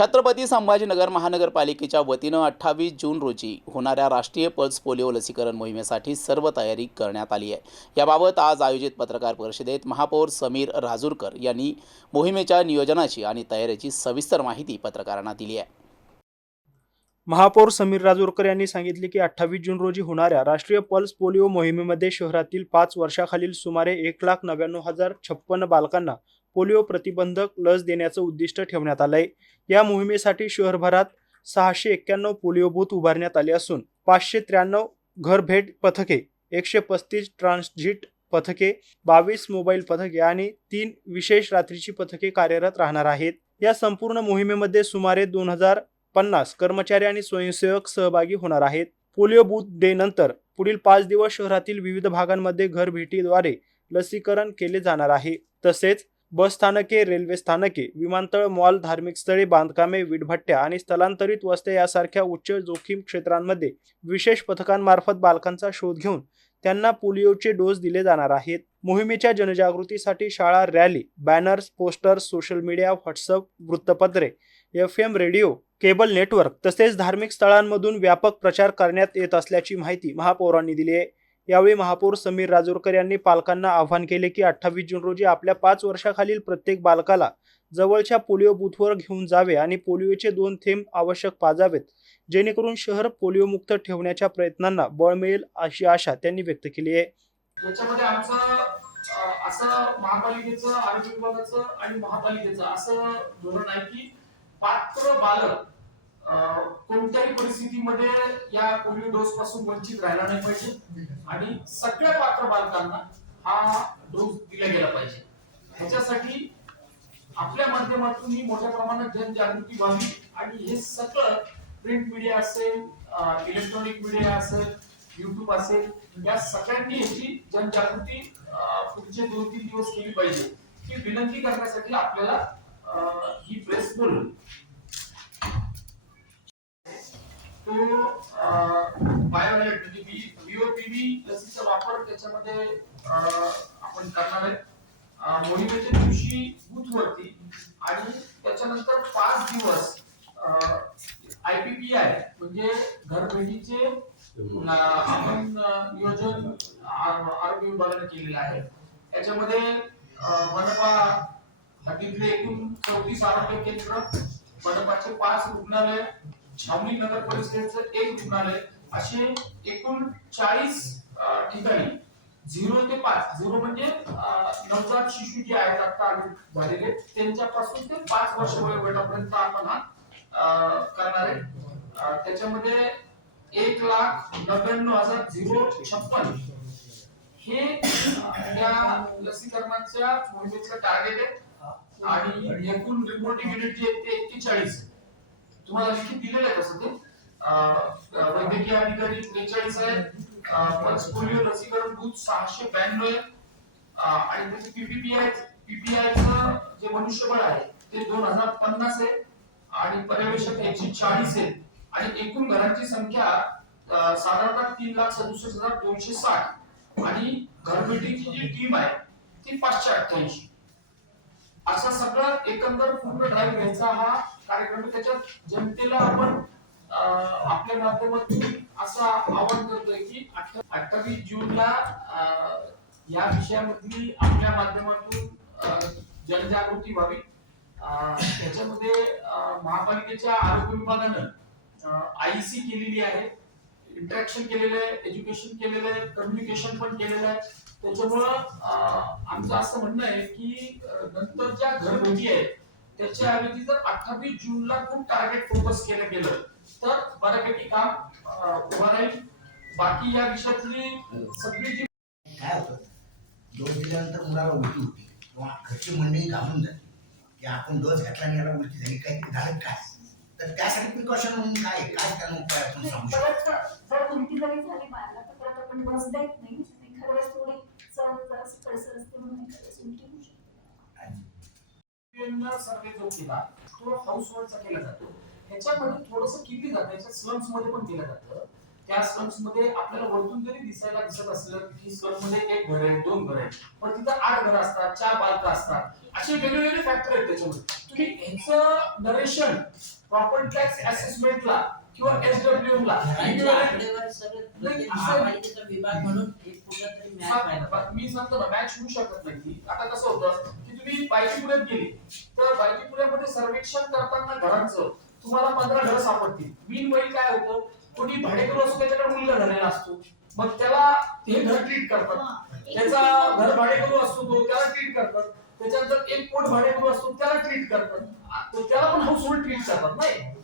छत्रपती संभाजीनगर महानगरपालिकेच्या वतीनं 28 जून रोजी होणाऱ्या राष्ट्रीय पल्स पोलिओ लसीकरण मोहिमेसाठी सर्व तयारी करण्यात आली आहे। याबाबत आज आयोजित पत्रकार परिषदेत महापौर समीर राजूरकर यांनी मोहिमेच्या नियोजनाची आणि तयारीची सविस्तर माहिती पत्रकारांना दिली आहे। महापौर समीर राजूरकर यांनी सांगितले की 28 जून रोजी होणाऱ्या राष्ट्रीय पल्स पोलिओ मोहिमेमध्ये शहरातील 5 वर्षाखालील सुमारे 1,99,056 बालकांना पोलिओ प्रतिबंधक लस देण्याचं उद्दिष्ट ठेवण्यात आलंय। या मोहिमेसाठी शहरभरात 691 पोलिओ बूथ उभारण्यात आले असून 593 घरभेट पथके, 135 ट्रान्झिट पथके, 22 मोबाईल पथके आणि 3 विशेष रात्रीची पथके कार्यरत राहणार आहेत। या संपूर्ण मोहिमेमध्ये सुमारे 2050 कर्मचारी आणि स्वयंसेवक सहभागी होणार आहेत। पोलिओ बूथ डे नंतर पुढील 5 दिवस शहरातील विविध भागांमध्ये घरभेटीद्वारे लसीकरण केले जाणार आहे। तसेच बस स्थानके, रेल्वे स्थानके, विमानतळ, मॉल, धार्मिक स्थळे, बांधकामे, वीटभट्ट्या आणि स्थलांतरित वस्त्या यासारख्या उच्च जोखीम क्षेत्रांमध्ये विशेष पथकांमार्फत बालकांचा शोध घेऊन त्यांना पोलिओचे डोस दिले जाणार आहेत। मोहिमेच्या जनजागृतीसाठी शाळा, rally, banners, posters, social media, WhatsApp, वृत्तपत्रे, FM रेडिओ, केबल नेटवर्क तसेच धार्मिक स्थळांमधून व्यापक प्रचार करण्यात येत असल्याची माहिती महापौरांनी दिली आहे। यावेळी महापौर समीर राजूरकर यांनी पालकांना आवाहन केले की 28 जून रोजी आपल्या 5 वर्षाखालील प्रत्येक बालकाला जवळच्या पोलिओ बूथवर घेऊन जावे आणि पोलिओचे 2 थेंब आवश्यक पाजावेत, जेणेकरून शहर पोलिओमुक्त ठेवण्याच्या प्रयत्नांना बळ मिळेल अशी आशा त्यांनी व्यक्त केली आहे। याच्यामध्ये आमचं असं महापालिकेचं, आरोग्य विभागाचं आणि महापालिकेचं असं धोरण आहे की पात्र बालक कोणत्याही परिस्थितीमध्ये या पोलिओ डोस पासून वंचित राहायला नाही पाहिजे आणि सगळ्या पात्र बालकांना हा डोस दिला गेला पाहिजे। ह्याच्यासाठी आपल्या माध्यमातून मोठ्या प्रमाणात जनजागृती व्हावी आणि हे सगळं प्रिंट मीडिया असेल, इलेक्ट्रॉनिक मीडिया असेल, YouTube असेल, या सगळ्यांनी याची जनजागृती पुढचे 2-3 दिवस केली पाहिजे। ही विनंती करण्यासाठी आपल्याला ही प्रेस बोलवली। तो बायोवॅलेट म्हणजे BOPV लसीचा वापर त्याच्यामध्ये आपण करणार आहे मोहिमेच्या दिवशी बूथवरती आणि त्याच्यानंतर 5 दिवस IPPI म्हणजे घरभेटीचे आपण नियोजन आरोग्य विभागाने केलेलं आहे। याच्यामध्ये मनपा हद्दीतले एकूण 34 आरोग्य केंद्र, मनपाचे 5 रुग्णालय, छावणी नगर परिषदेचं 1 रुग्णालय, असे एकूण 40 ठिकाणी 0 ते 5, 0 म्हणजे नवजात शिशू जे आहेत आता झालेले त्यांच्यापासून ते 5 वर्ष वयोगटापर्यंत आपण हा करणार आहे। त्याच्यामध्ये 1,99,056 हे या लसीकरणाच्या मोहिमेचं टार्गेट आहे आणि एकूण रिपोर्टिंग युनिट जे आहेत ते 41 तुम्हाला लिखित दिलेलं आहे तसं ते वैद्यकीय अधिकारी 43 आहेत, पल्स पोलिओ लसीकरण बूथ 692 आहे आणि त्याचे पीपीआयचं जे मनुष्यबळ आहे ते 2050 आहे आणि पर्यवेक्षक 140 आहेत आणि एकूण घरांची संख्या साधारणतः 3,67,260 आणि घरभेटीची जी टीम आहे ती 588। असं सगळं एकंदर पूर्ण ड्राईव्ह घ्यायचा हा कार्यक्रम। त्याच्यात जनतेला आपण आपल्या माध्यमातून असं आवाहन करतोय की 28 जूनला या विषयामधली आपल्या माध्यमातून जनजागृती व्हावी। त्याच्यामध्ये महापालिकेच्या आरोग्य विभागानं IEC केलेली आहे, इंटरॅक्शन केलेलं आहे, एज्युकेशन केलेलं आहे, कम्युनिकेशन पण केलेलं आहे। त्याच्यामुळं आमचं असं म्हणणं आहे की नंतर ज्या घरभेटी आहेत त्याच्या ऐवजी जर 28 जूनला खूप टार्गेट फोकस केलं गेलं तर बऱ्यापैकी काम उभं राहील। बाकी या विषयातली सगळी जी काय होतं, डोस दिल्यानंतर मुलाला उलटी होती किंवा घरची मंडळी घाबरून जाते की आपण डोस घेतला आणि याला उलटी झाली, काहीतरी झालं काय, तर त्यासाठी प्रिकॉशन म्हणून काय त्यांना उपाय आपण सांगू शकतो? जर उलटी जरी झाली बाळाला तर परत आपण डोस देत नाही, एखाद्या वेळेस थोडी कळसर असते म्हणून एखाद्या वेळेस उलटी होऊ शकते। सर्वे जो केला तो हाऊस होल्डचा केला जातो, ह्याच्यामध्ये थोडंसं केली जातं, याच्या स्लम्स मध्ये पण केलं जातं। त्या स्लम्स मध्ये आपल्याला वरतून जरी दिसत असलं की स्लम मध्ये 1 घर आहे, 2 घर आहे, पण तिथं 8 घर असतात, 4 बालकं असतात, असे वेगवेगळे फॅक्टर आहेत त्याच्यामध्ये। तुम्ही ह्याचं नरेशन प्रॉपर्टी टॅक्स असेसमेंटला किंवा SWM ला आकडेवारी सर नाही, महापालिकेचा विभाग म्हणून एक कुठलातरी मॅच पाहिजे. मी सांगतो ना मॅच होऊ शकत नाही. आता कसं होतं की तुम्ही बायकीपुऱ्यात गेले तर बायकीपुऱ्यामध्ये सर्वेक्षण करताना घरांचं तुम्हाला 15 घरं सापडतील. मीन वेळी काय होतं, कोणी भाडेकरू असतो त्याच्याकडे मुलगा झालेला असतो, मग त्याला ते घर ट्रीट करतात. त्याचा घर भाडेकरू असतो तो त्याला ट्रीट करतात. त्याच्यानंतर एक पोट भाडेकरू असतो त्याला ट्रीट करतात. त्याला पण हाऊसहोल्ड ट्रीट करतात नाही.